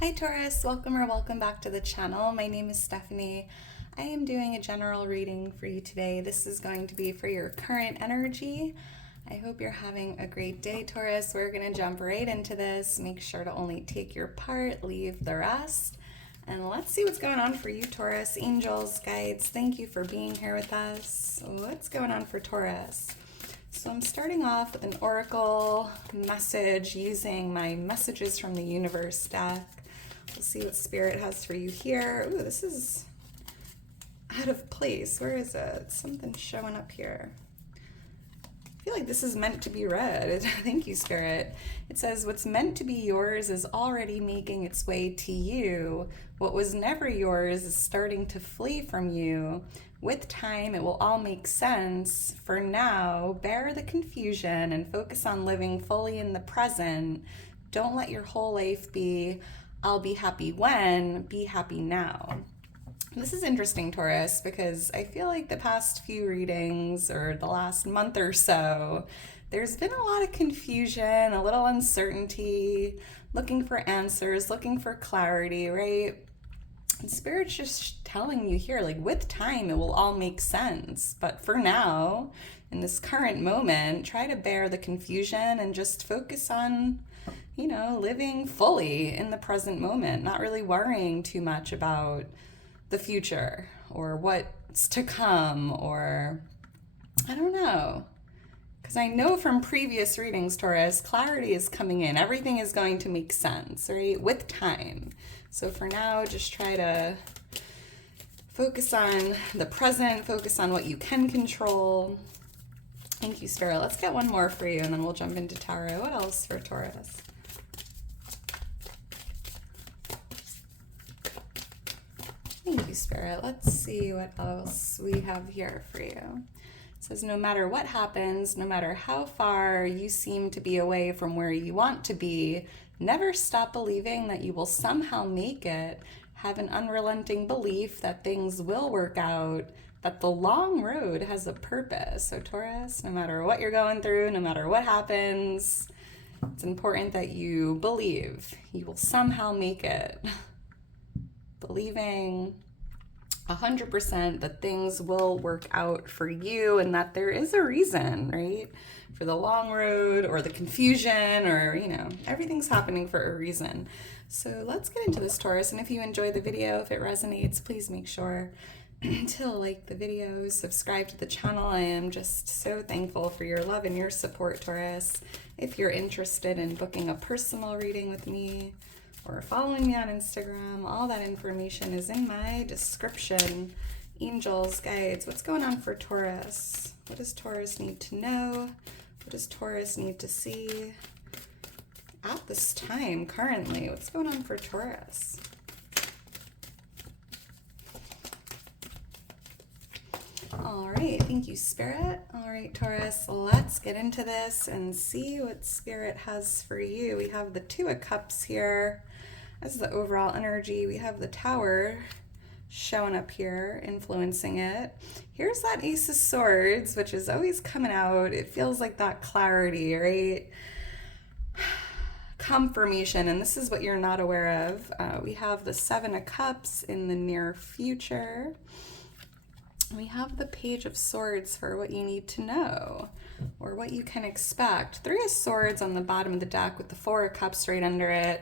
Hi Taurus, welcome or welcome back to the channel. My name is Stephanie. I am doing a general reading for you today. This is going to be for your current energy. I hope you're having a great day, Taurus. We're going to jump right into this. Make sure to only take your part, leave the rest. And let's see what's going on for you, Taurus. Angels, guides, thank you for being here with us. What's going on for Taurus? So I'm starting off with an oracle message using my messages from the universe deck. We'll see what spirit has for you here. Ooh, this is out of place. Where is it? Something's showing up here. I feel like this is meant to be read. Thank you, Spirit. It says, what's meant to be yours is already making its way to you. What was never yours is starting to flee from you. With time, it will all make sense. For now, bear the confusion and focus on living fully in the present. Don't let your whole life be, I'll be happy when, be happy now. This is interesting, Taurus, because I feel like the past few readings or the last month or so, there's been a lot of confusion, a little uncertainty, looking for answers, looking for clarity, right? And Spirit's just telling you here, like, with time, it will all make sense. But for now, in this current moment, try to bear the confusion and just focus on, living fully in the present moment, not really worrying too much about the future or what's to come, or I don't know. Because I know from previous readings, Taurus, clarity is coming in. Everything is going to make sense, right? With time. So for now, just try to focus on the present, focus on what you can control. Thank you, Spirit. Let's get one more for you, and then we'll jump into tarot. What else for Taurus? Thank you, Spirit. Let's see what else we have here for you. It says, no matter what happens, no matter how far you seem to be away from where you want to be, never stop believing that you will somehow make it. Have an unrelenting belief that things will work out, that the long road has a purpose. So Taurus, no matter what you're going through, no matter what happens, it's important that you believe you will somehow make it. Believing 100% that things will work out for you and that there is a reason, right? For the long road or the confusion or, everything's happening for a reason. So let's get into this, Taurus. And if you enjoy the video, if it resonates, please make sure to like the video, subscribe to the channel. I am just so thankful for your love and your support, Taurus. If you're interested in booking a personal reading with me, or following me on Instagram, all that information is in my description. Angels, guides, what's going on for Taurus? What does Taurus need to know? What does Taurus need to see at this time, currently? What's going on for Taurus? All right, thank you, Spirit. All right, Taurus, let's get into this and see what Spirit has for you. We have the Two of Cups here as the overall energy. We have the Tower showing up here, influencing it. Here's that Ace of Swords, which is always coming out. It feels like that clarity, right? Confirmation, and this is what you're not aware of. We have the Seven of Cups in the near future. We have the Page of Swords for what you need to know or what you can expect. Three of Swords on the bottom of the deck with the Four of Cups right under it.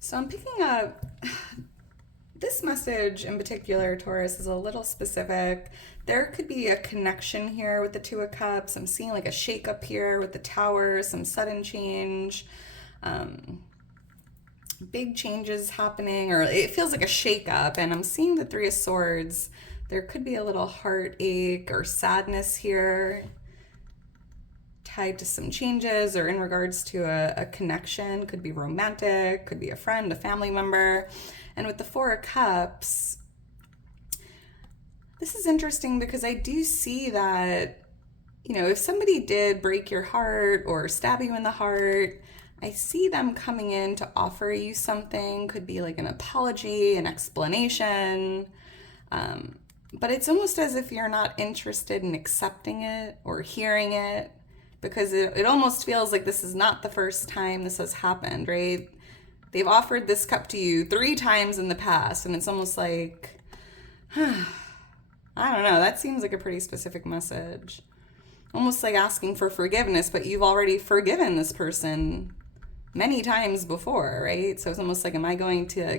So I'm picking up this message in particular, Taurus, is a little specific. There could be a connection here with the Two of Cups. I'm seeing like a shake-up here with the Tower, some sudden change. Big changes happening, or it feels like a shake-up, and I'm seeing the Three of Swords. There could be a little heartache or sadness here tied to some changes or in regards to a connection. Could be romantic, could be a friend, a family member. And with the Four of Cups, this is interesting because I do see that, if somebody did break your heart or stab you in the heart, I see them coming in to offer you something. Could be like an apology, an explanation. But it's almost as if you're not interested in accepting it or hearing it, because it almost feels like this is not the first time this has happened, right? they've offered this cup to you 3 times in the past, and it's almost like, I don't know, that seems like a pretty specific message. Almost like asking for forgiveness, but you've already forgiven this person many times before, right? So it's almost like, am I going to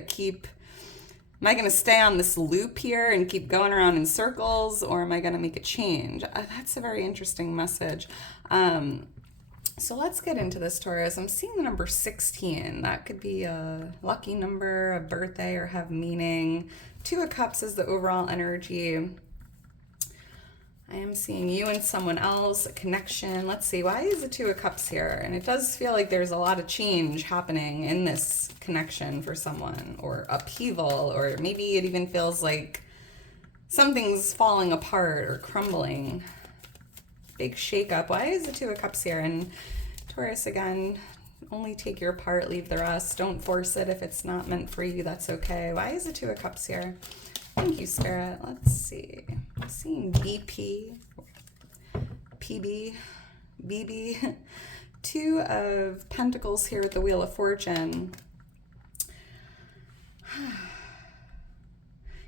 stay on this loop here and keep going around in circles, or am I going to make a change? That's a very interesting message. So let's get into this, Taurus. I'm seeing the number 16. That could be a lucky number, a birthday, or have meaning. 2 of Cups is the overall energy. I am seeing you and someone else, a connection. Let's see, why is the 2 of Cups here? And it does feel like there's a lot of change happening in this connection for someone, or upheaval, or maybe it even feels like something's falling apart or crumbling. Big shakeup. Why is the 2 of Cups here? And Taurus, again, only take your part, leave the rest. Don't force it if it's not meant for you. That's okay. Why is the 2 of Cups here? Thank you, Spirit. Let's see. I'm seeing BP, PB, BB. 2 of Pentacles here with the Wheel of Fortune.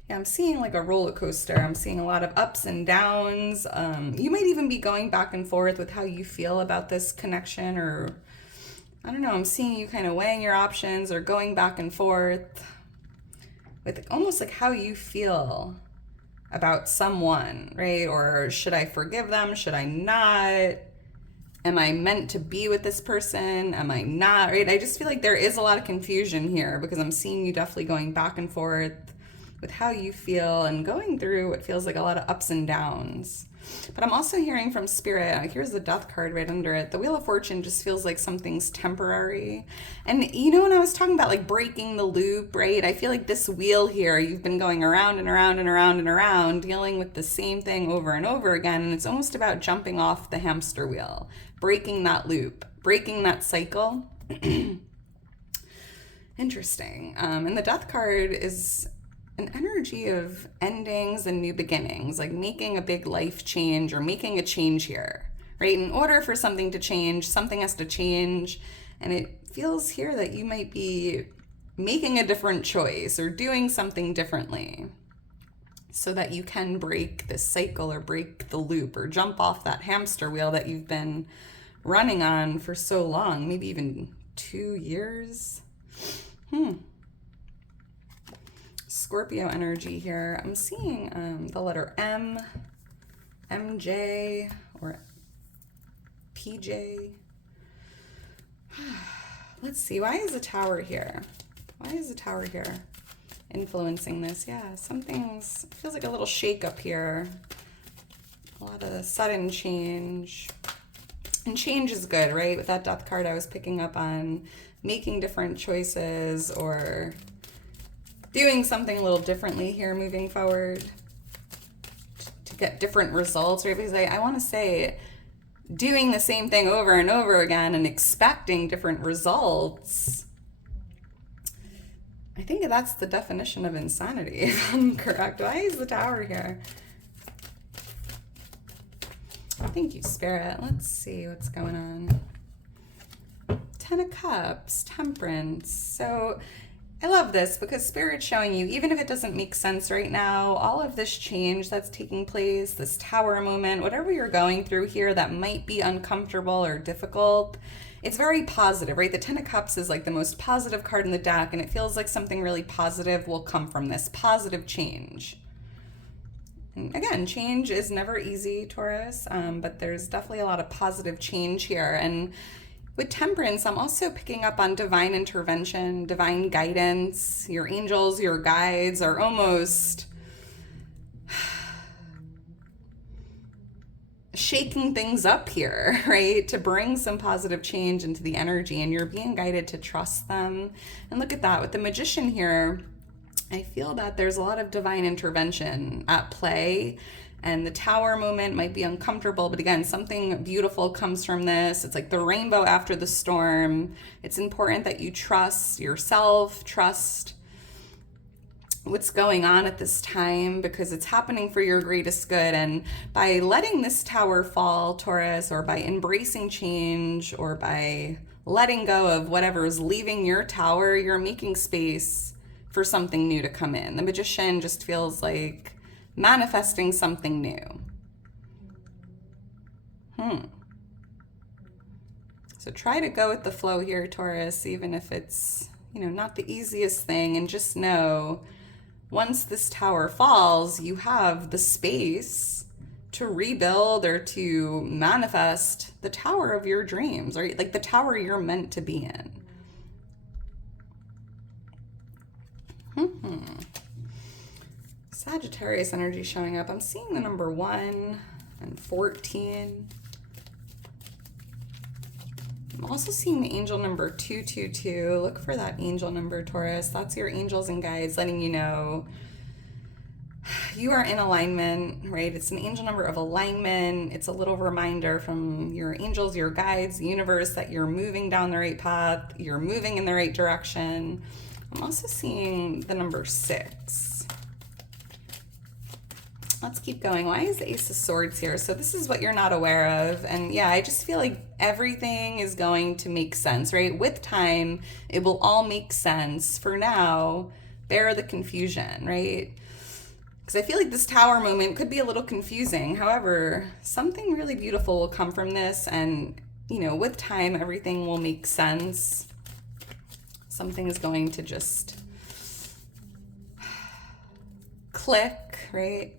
Yeah, I'm seeing like a roller coaster. I'm seeing a lot of ups and downs. You might even be going back and forth with how you feel about this connection, or I don't know, I'm seeing you kind of weighing your options or going back and forth with almost like how you feel about someone, right? Or should I forgive them? Should I not? Am I meant to be with this person? Am I not, right? I just feel like there is a lot of confusion here, because I'm seeing you definitely going back and forth with how you feel and going through what feels like a lot of ups and downs. But I'm also hearing from Spirit, here's the Death card right under it. The Wheel of Fortune just feels like something's temporary. And you know, when I was talking about like breaking the loop, right? I feel like this wheel here, you've been going around and around and around and around, dealing with the same thing over and over again. And it's almost about jumping off the hamster wheel, breaking that loop, breaking that cycle. Interesting. And the Death card is an energy of endings and new beginnings, like making a big life change or making a change here, right? In order for something to change, something has to change. And it feels here that you might be making a different choice or doing something differently so that you can break this cycle or break the loop or jump off that hamster wheel that you've been running on for so long, maybe even 2 years. Scorpio energy here. I'm seeing the letter M, MJ, or PJ. Let's see. Why is the Tower here? Why is the Tower here influencing this? Yeah, something's, feels like a little shake up here. A lot of sudden change. And change is good, right? With that Death card, I was picking up on making different choices or doing something a little differently here moving forward to get different results, right? Because I want to say doing the same thing over and over again and expecting different results, I think that's the definition of insanity, if I'm correct. Why is the Tower here? Thank you, Spirit. Let's see what's going on. 10 of Cups, Temperance. So I love this because Spirit's showing you, even if it doesn't make sense right now, all of this change that's taking place, this Tower moment, whatever you're going through here that might be uncomfortable or difficult, it's very positive, right? The 10 of Cups is like the most positive card in the deck, and it feels like something really positive will come from this positive change. And again, change is never easy, Taurus, but there's definitely a lot of positive change here. And with Temperance, I'm also picking up on divine intervention, divine guidance. Your angels, your guides are almost shaking things up here, right? To bring some positive change into the energy, and you're being guided to trust them. And look at that, with the Magician here, I feel that there's a lot of divine intervention at play. And the Tower moment might be uncomfortable, but again, something beautiful comes from this. It's like the rainbow after the storm. It's important that you trust yourself, trust what's going on at this time, because it's happening for your greatest good. And by letting this Tower fall, Taurus, or by embracing change, or by letting go of whatever's leaving your tower. You're making space for something new to come in. The Magician just feels like manifesting something new. So try to go with the flow here, Taurus, even if it's, not the easiest thing. And just know, once this tower falls, you have the space to rebuild or to manifest the tower of your dreams, right? Like the tower you're meant to be in. Sagittarius energy showing up. I'm seeing the number 1 and 14. I'm also seeing the angel number 222. Look for that angel number, Taurus. That's your angels and guides letting you know you are in alignment, right? It's an angel number of alignment. It's a little reminder from your angels, your guides, the universe, that you're moving down the right path. You're moving in the right direction. I'm also seeing the number 6. Let's keep going. Why is the Ace of Swords here? So this is what you're not aware of. And yeah, I just feel like everything is going to make sense, right? With time, it will all make sense. For now, bear the confusion, right? Because I feel like this tower moment could be a little confusing. However, something really beautiful will come from this. And, with time, everything will make sense. Something is going to just click, right?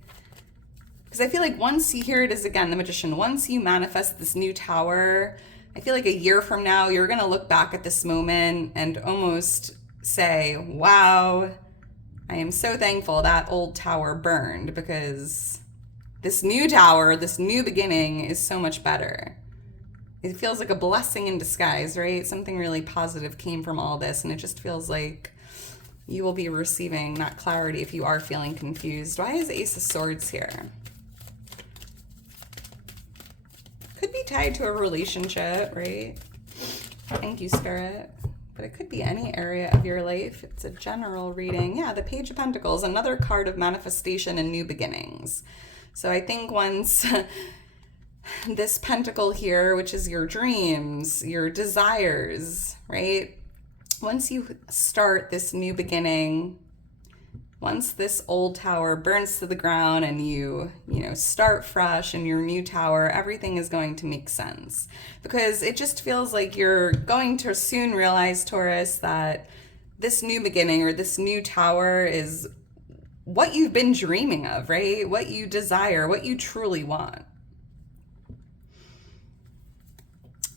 Because I feel like once you hear it is, again, the Magician, once you manifest this new tower, I feel like a year from now, you're going to look back at this moment and almost say, wow, I am so thankful that old tower burned, because this new tower, this new beginning is so much better. It feels like a blessing in disguise, right? Something really positive came from all this, and it just feels like you will be receiving that clarity if you are feeling confused. Why is Ace of Swords here? Could be tied to a relationship, right? Thank you, Spirit. But it could be any area of your life. It's a general reading. Yeah, the Page of Pentacles, another card of manifestation and new beginnings. So I think once this pentacle here, which is your dreams, your desires, right? Once you start this new beginning, once this old tower burns to the ground and you start fresh in your new tower, everything is going to make sense. Because it just feels like you're going to soon realize, Taurus, that this new beginning or this new tower is what you've been dreaming of, right? What you desire, what you truly want.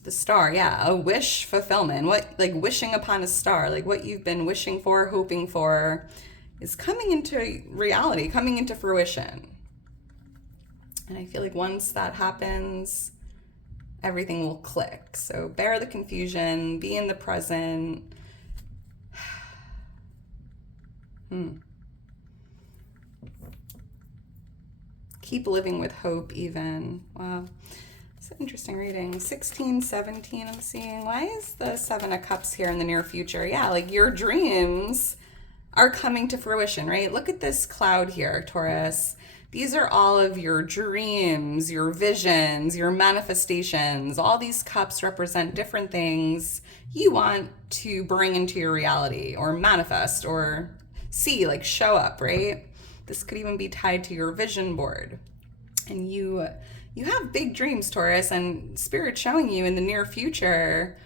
The star, yeah, a wish fulfillment. Wishing upon a star, like what you've been wishing for, hoping for, is coming into reality, coming into fruition. And I feel like once that happens, everything will click. So bear the confusion, be in the present. Keep living with hope even. Wow. It's an interesting reading. 16, 17 I'm seeing. Why is the 7 of Cups here in the near future? Yeah, like your dreams are coming to fruition, right? Look at this cloud here, Taurus. These are all of your dreams, your visions, your manifestations. All these cups represent different things you want to bring into your reality or manifest or see, like show up, right? This could even be tied to your vision board. And you have big dreams, Taurus, and Spirit showing you in the near future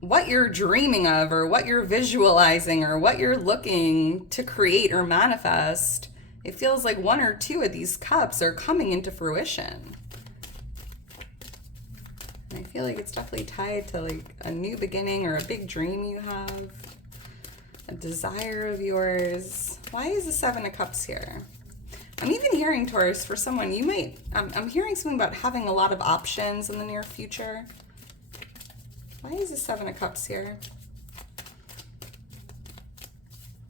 what you're dreaming of or what you're visualizing or what you're looking to create or manifest. It feels like 1 or 2 of these cups are coming into fruition. And I feel like it's definitely tied to like a new beginning or a big dream you have, a desire of yours. Why is the 7 of Cups here? I'm even hearing, Taurus, for someone, you might, I'm hearing something about having a lot of options in the near future. Why is the 7 of Cups here?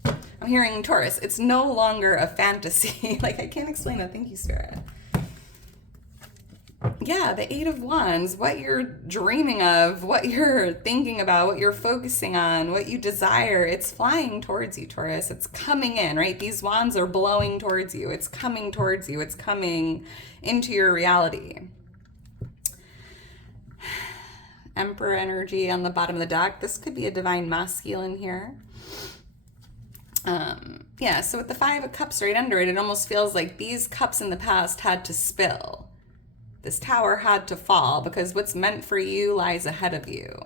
I'm hearing, Taurus, it's no longer a fantasy. Like, I can't explain that. Thank you, Spirit. Yeah, the 8 of Wands, what you're dreaming of, what you're thinking about, what you're focusing on, what you desire, it's flying towards you, Taurus. It's coming in, right? These wands are blowing towards you. It's coming towards you. It's coming into your reality. Emperor energy on the bottom of the deck. This could be a divine masculine here. Yeah, so with the Five of Cups right under it, it almost feels like these cups in the past had to spill. This tower had to fall because what's meant for you lies ahead of you.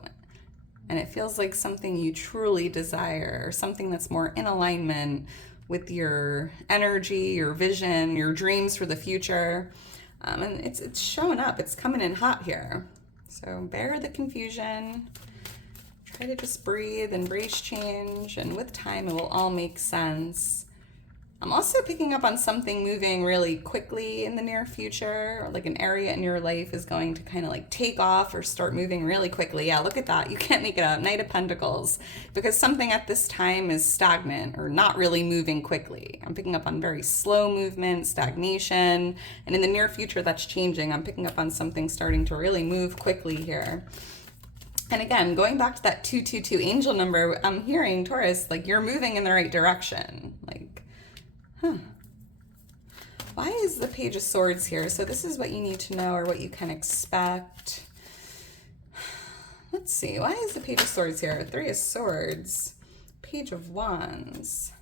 And it feels like something you truly desire, or something that's more in alignment with your energy, your vision, your dreams for the future. And it's showing up. It's coming in hot here. So bear the confusion. Try to just breathe, embrace change, and with time it will all make sense. I'm also picking up on something moving really quickly in the near future, or like an area in your life is going to kind of like take off or start moving really quickly. Yeah, look at that. You can't make it up. Knight of Pentacles. Because something at this time is stagnant or not really moving quickly. I'm picking up on very slow movement, stagnation, and in the near future that's changing. I'm picking up on something starting to really move quickly here. And again, going back to that 222 angel number, I'm hearing, Taurus, like you're moving in the right direction. Like, why is the Page of Swords here? So this is what you need to know, or what you can expect. Let's see. Why is the Page of Swords here? Three of Swords. Page of Wands.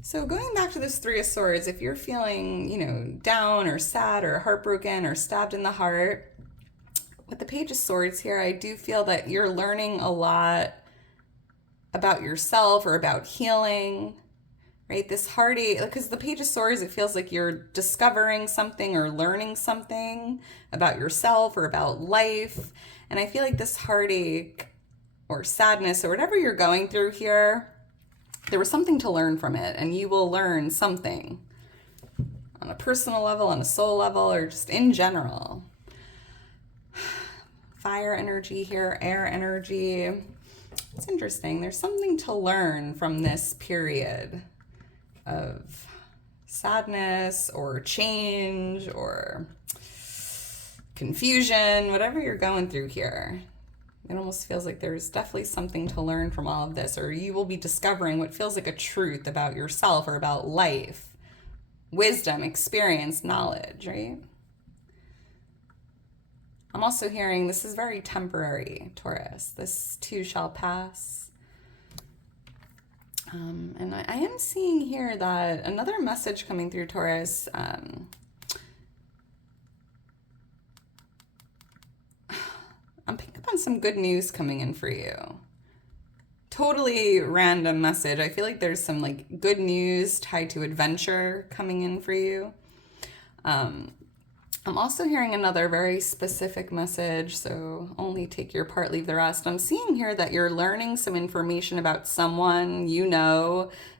So going back to this Three of Swords, if you're feeling, down or sad or heartbroken or stabbed in the heart, with the Page of Swords here, I do feel that you're learning a lot about yourself or about healing, right? This heartache, because the Page of Swords, it feels like you're discovering something or learning something about yourself or about life. And I feel like this heartache or sadness or whatever you're going through here, there was something to learn from it, and you will learn something on a personal level, on a soul level, or just in general. Fire energy here, air energy. It's interesting. There's something to learn from this period of sadness or change or confusion, whatever you're going through here. It almost feels like there's definitely something to learn from all of this, or you will be discovering what feels like a truth about yourself or about life. Wisdom, experience, knowledge, right? I'm also hearing this is very temporary, Taurus. This too shall pass. And I am seeing here that another message coming through, Taurus. I'm picking up on some good news coming in for you. Totally random message. I feel like there's some like good news tied to adventure coming in for you. I'm also hearing another very specific message, so only take your part, leave the rest. I'm seeing here that you're learning some information about someone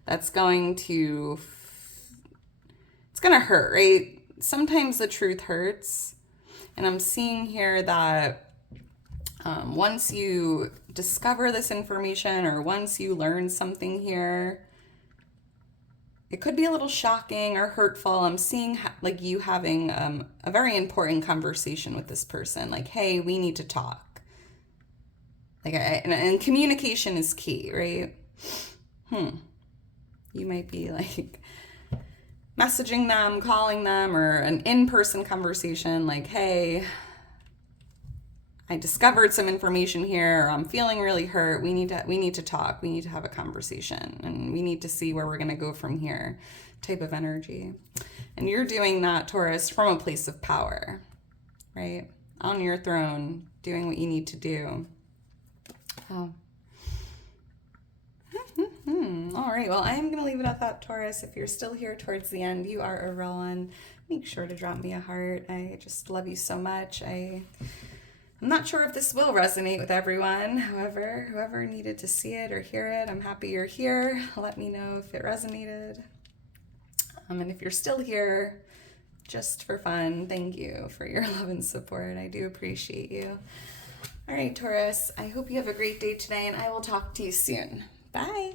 that's going to, it's going to hurt, right? Sometimes the truth hurts. And I'm seeing here that once you discover this information, or once you learn something here, it could be a little shocking or hurtful. I'm seeing like you having a very important conversation with this person. Like, hey, we need to talk. Like, and communication is key, right? You might be like messaging them, calling them, or an in-person conversation. Like, hey, I discovered some information here, or I'm feeling really hurt. We need to talk. We need to have a conversation, and we need to see where we're going to go from here, type of energy. And you're doing that, Taurus, from a place of power, right? On your throne, doing what you need to do. Oh. All right, well, I am going to leave it at that, Taurus. If you're still here towards the end, you are a real one. Make sure to drop me a heart. I just love you so much. I'm not sure if this will resonate with everyone. However, whoever needed to see it or hear it, I'm happy you're here. Let me know if it resonated. And if you're still here, just for fun, thank you for your love and support. I do appreciate you. All right, Taurus, I hope you have a great day today, and I will talk to you soon. Bye.